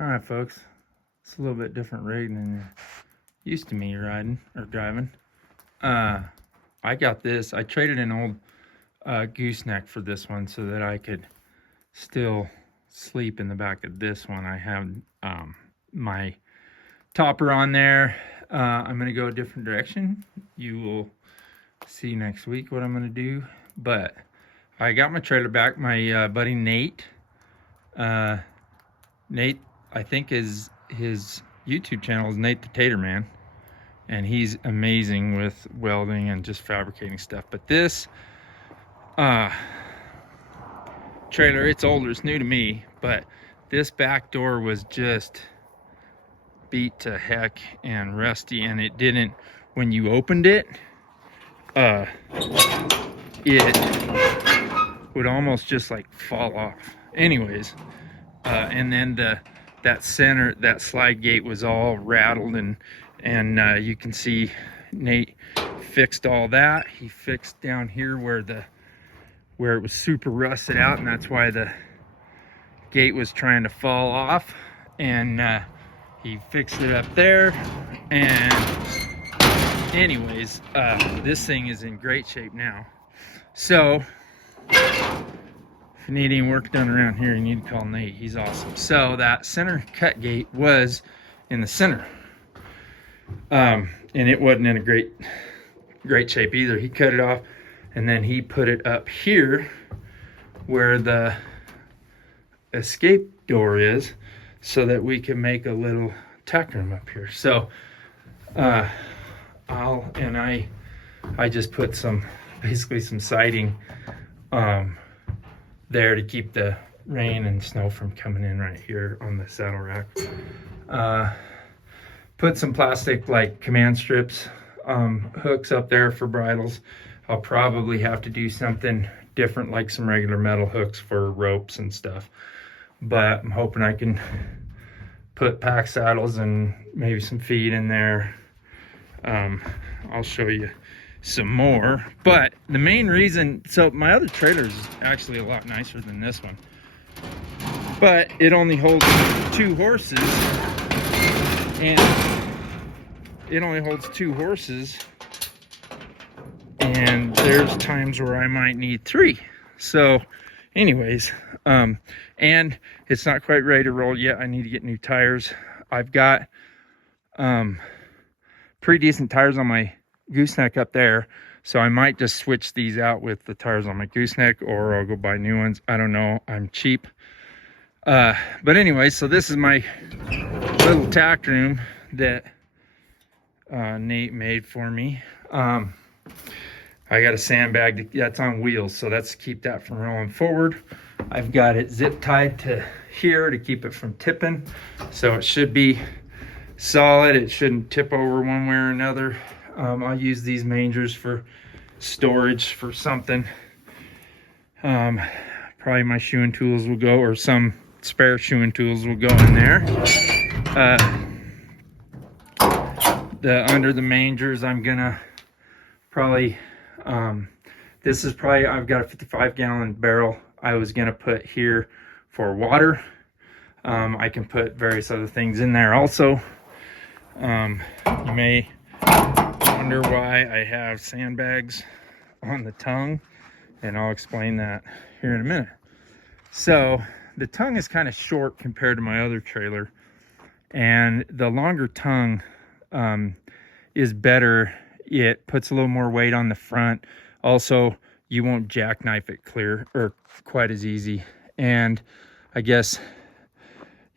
All right, folks. It's a little bit different rig than you're used to me riding or driving. I got this. I traded an old gooseneck for this one so that I could still sleep in the back of this one. I have my topper on there. I'm going to go a different direction. You will see next week what I'm going to do. But I got my trailer back. My buddy Nate. Nate, I think his YouTube channel is Nate the Tater Man, and he's amazing with welding and just fabricating stuff. But this trailer, it's older, it's new to me, but this back door was just beat to heck and rusty, and it didn't, when you opened it, it would almost just like fall off. Anyways, and then that slide gate was all rattled, and you can see Nate fixed all that. He fixed down here where it was super rusted out, and that's why the gate was trying to fall off, and he fixed it up there. And anyways, this thing is in great shape now. So if you need any work done around here, you need to call Nate. He's awesome. So that center cut gate was in the center, and it wasn't in a great shape either. He cut it off, and then he put it up here where the escape door is, so that we can make a little tack room up here. So I just put basically some siding there to keep the rain and snow from coming in right here on the saddle rack. Put some plastic like command strips, hooks up there for bridles. I'll probably have to do something different, like some regular metal hooks for ropes and stuff. But I'm hoping I can put pack saddles and maybe some feet in there. I'll show you some more. But the main reason, so my other trailer is actually a lot nicer than this one, but it only holds 2 horses, and there's times where I might need 3. So anyways, and it's not quite ready to roll yet. I need to get new tires. I've got pretty decent tires on my gooseneck up there, so I might just switch these out with the tires on my gooseneck, or I'll go buy new ones. I don't know, I'm cheap. But anyway, so this is my little tack room that Nate made for me. I got a sandbag that's on wheels, so that's to keep that from rolling forward. I've got it zip tied to here to keep it from tipping, so it should be solid. It shouldn't tip over one way or another. I'll use these mangers for storage for something. Probably my shoeing tools will go, or some spare shoeing tools will go in there. Under the mangers, I'm gonna probably, this is probably, I've got a 55-gallon barrel I was gonna put here for water. I can put various other things in there also. You may wonder why I have sandbags on the tongue, and I'll explain that here in a minute. So the tongue is kind of short compared to my other trailer, and the longer tongue is better. It puts a little more weight on the front. Also, you won't jackknife it clear or quite as easy. And I guess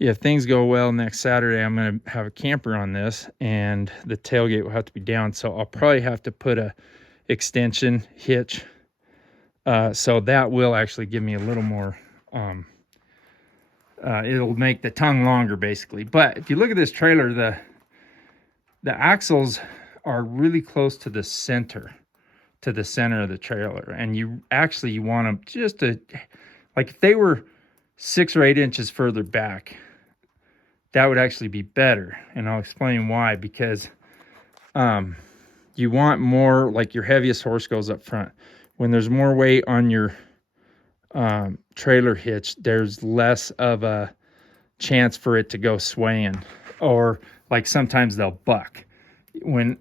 if things go well next Saturday, I'm going to have a camper on this, and the tailgate will have to be down. So I'll probably have to put a extension hitch. So that will actually give me a little more, it'll make the tongue longer basically. But if you look at this trailer, the axles are really close to the center of the trailer. And you want them just to, like if they were 6 or 8 inches further back, that would actually be better. And I'll explain why. Because you want more, like your heaviest horse goes up front. When there's more weight on your trailer hitch, there's less of a chance for it to go swaying, or like sometimes they'll buck.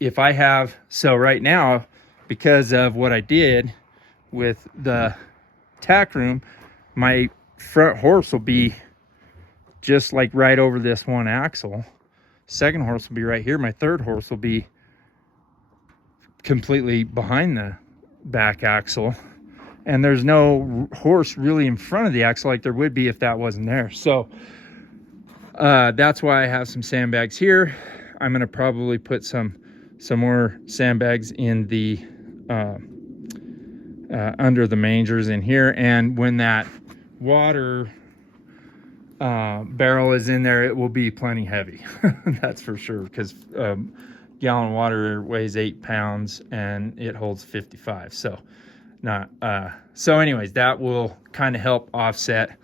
If I have, so right now, because of what I did with the tack room, my front horse will be just like right over this one axle. Second horse will be right here. My third horse will be completely behind the back axle, and there's no horse really in front of the axle like there would be if that wasn't there. So that's why I have some sandbags here. I'm going to probably put some more sandbags in the under the mangers in here, and when that water barrel is in there, it will be plenty heavy. That's for sure, because gallon of water weighs 8 pounds and it holds 55. So anyways, that will kind of help offset.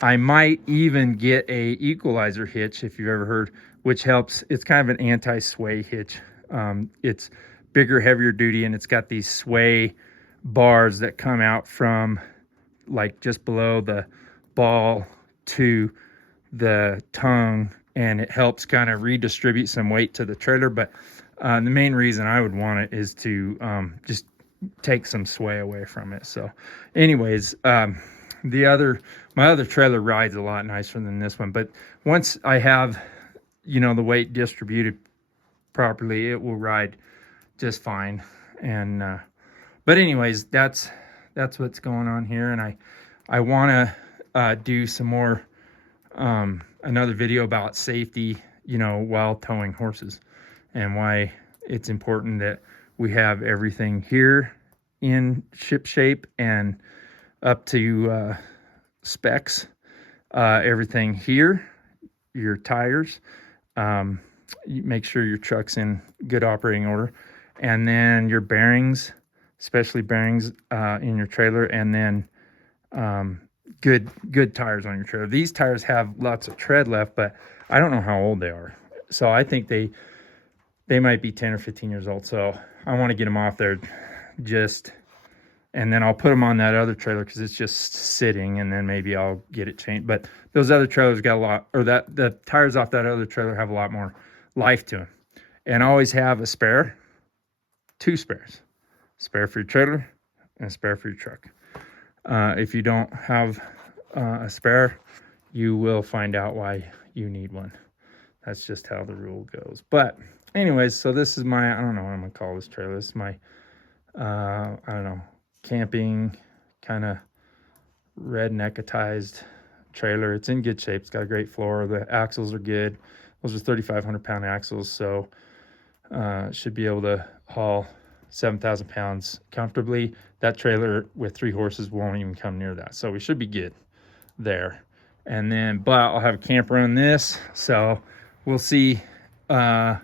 I might even get a equalizer hitch, if you've ever heard, which helps. It's kind of an anti-sway hitch. It's bigger, heavier duty, and it's got these sway bars that come out from like just below the ball to the tongue, and it helps kind of redistribute some weight to the trailer. But the main reason I would want it is to just take some sway away from it. So anyways, my other trailer rides a lot nicer than this one, but once I have, you know, the weight distributed properly, it will ride just fine. And but anyways, that's what's going on here. And I want to do some more another video about safety, you know, while towing horses, and why it's important that we have everything here in ship shape and up to specs. Everything here, your tires, you make sure your truck's in good operating order, and then your bearings, especially bearings in your trailer, and then good tires on your trailer. These tires have lots of tread left, but I don't know how old they are. So I think they might be 10 or 15 years old. So I want to get them off there and then I'll put them on that other trailer because it's just sitting, and then maybe I'll get it changed. But those other trailers got a lot, or the tires off that other trailer have a lot more life to them. And always have a spare, 2 spares, spare for your trailer and a spare for your truck. If you don't have a spare, you will find out why you need one. That's just how the rule goes. But anyways, so this is my, I don't know what I'm gonna call this trailer. This is my, I don't know, camping kind of redneckitized trailer. It's in good shape. It's got a great floor. The axles are good. Those are 3,500 pound axles. So should be able to haul 7,000 pounds comfortably. That trailer with 3 horses won't even come near that. So we should be good there. And then, but I'll have a camper on this. So we'll see how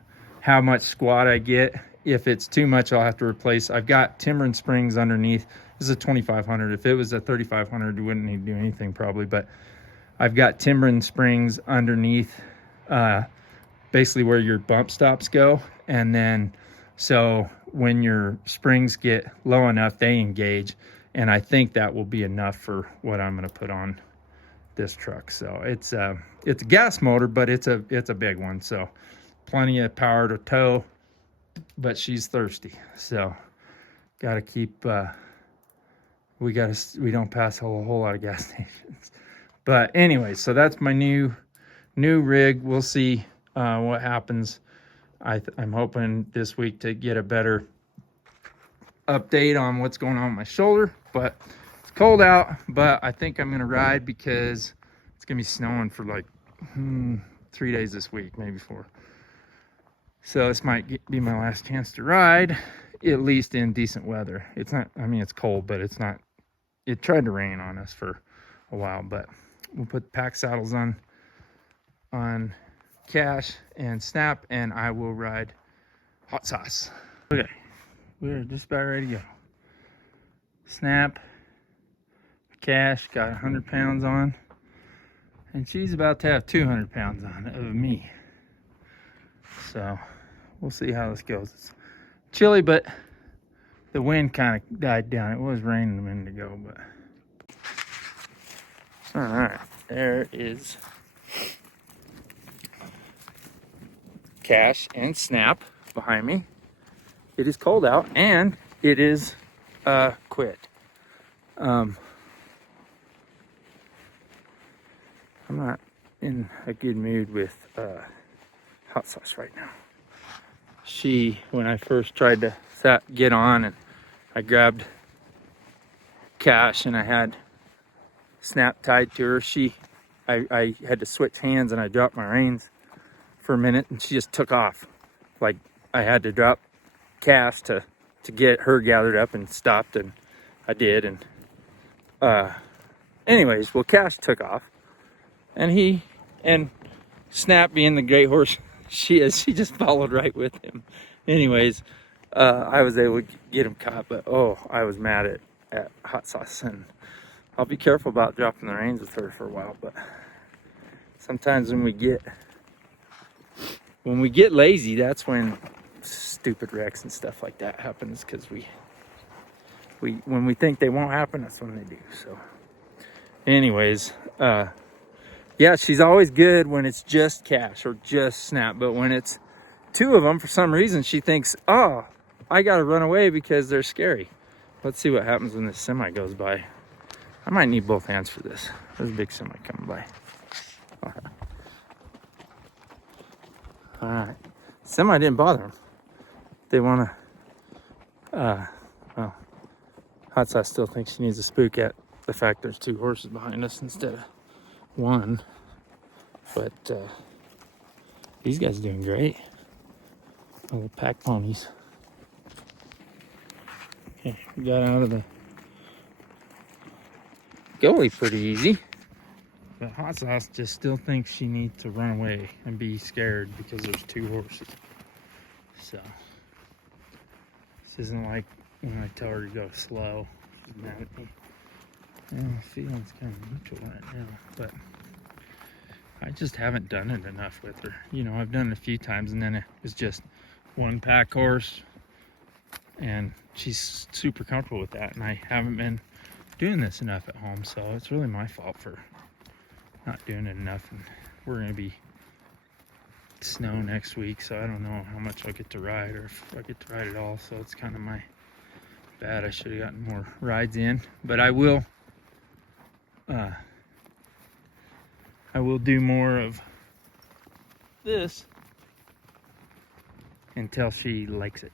much squat I get. If it's too much, I'll have to replace. I've got timber and springs underneath. This is a 2,500. If it was a 3,500, you wouldn't need to do anything probably. But I've got timber and springs underneath, basically where your bump stops go. And then, so when your springs get low enough, they engage. And I think that will be enough for what I'm going to put on this truck. So it's a gas motor, but it's a big one. So plenty of power to tow. But she's thirsty, so gotta keep we don't pass a whole lot of gas stations. But anyway, so that's my new rig. We'll see what happens. I'm hoping this week to get a better update on what's going on with my shoulder. But it's cold out, but I think I'm gonna ride because it's gonna be snowing for like 3 days this week, maybe 4. So this might be my last chance to ride, at least in decent weather. It's not, I mean, it's cold, but it's not, it tried to rain on us for a while. But we'll put pack saddles on Cash and Snap, and I will ride Hot Sauce. Okay, we're just about ready to go. Snap, Cash got 100 pounds on, and she's about to have 200 pounds on of me. So we'll see how this goes. It's chilly, but the wind kind of died down. It was raining a minute ago, but all right, there is Cash and Snap behind me. It is cold out and it is quit. I'm not in a good mood with hot sauce right now. When I first tried to get on, and I grabbed Cash and I had Snap tied to her, I had to switch hands and I dropped my reins for a minute and she just took off. Like I had to drop Cash to get her gathered up and stopped, and I did. And anyways, well, Cash took off, and Snap, being the great horse she just followed right with him. Anyways, I was able to get him caught, but oh, I was mad at hot sauce, and I'll be careful about dropping the reins with her for a while. But sometimes when we get lazy, that's when stupid wrecks and stuff like that happens, because when we think they won't happen, that's when they do. So anyways, yeah, she's always good when it's just Cash or just Snap, but when it's two of them, for some reason she thinks, oh, I gotta run away because they're scary. Let's see what happens when this semi goes by. I might need both hands for this. There's a big semi coming by. All right. Semi didn't bother them. They want to, well, hot sauce still thinks she needs to spook at the fact there's two horses behind us instead of one. But these guys are doing great. Little pack ponies. Okay, we got out of the gully pretty easy. But hot sauce just still thinks she needs to run away and be scared because there's two horses. So this isn't like when I tell her to go slow. She's mad at me. Yeah, feeling's kind of neutral right now, but I just haven't done it enough with her. You know, I've done it a few times, and then it was just one pack horse, and she's super comfortable with that, and I haven't been doing this enough at home, so it's really my fault for not doing it enough. And we're going to be snow next week, so I don't know how much I'll get to ride, or if I get to ride at all, so it's kind of my bad. I should have gotten more rides in, but I will do more of this until she likes it.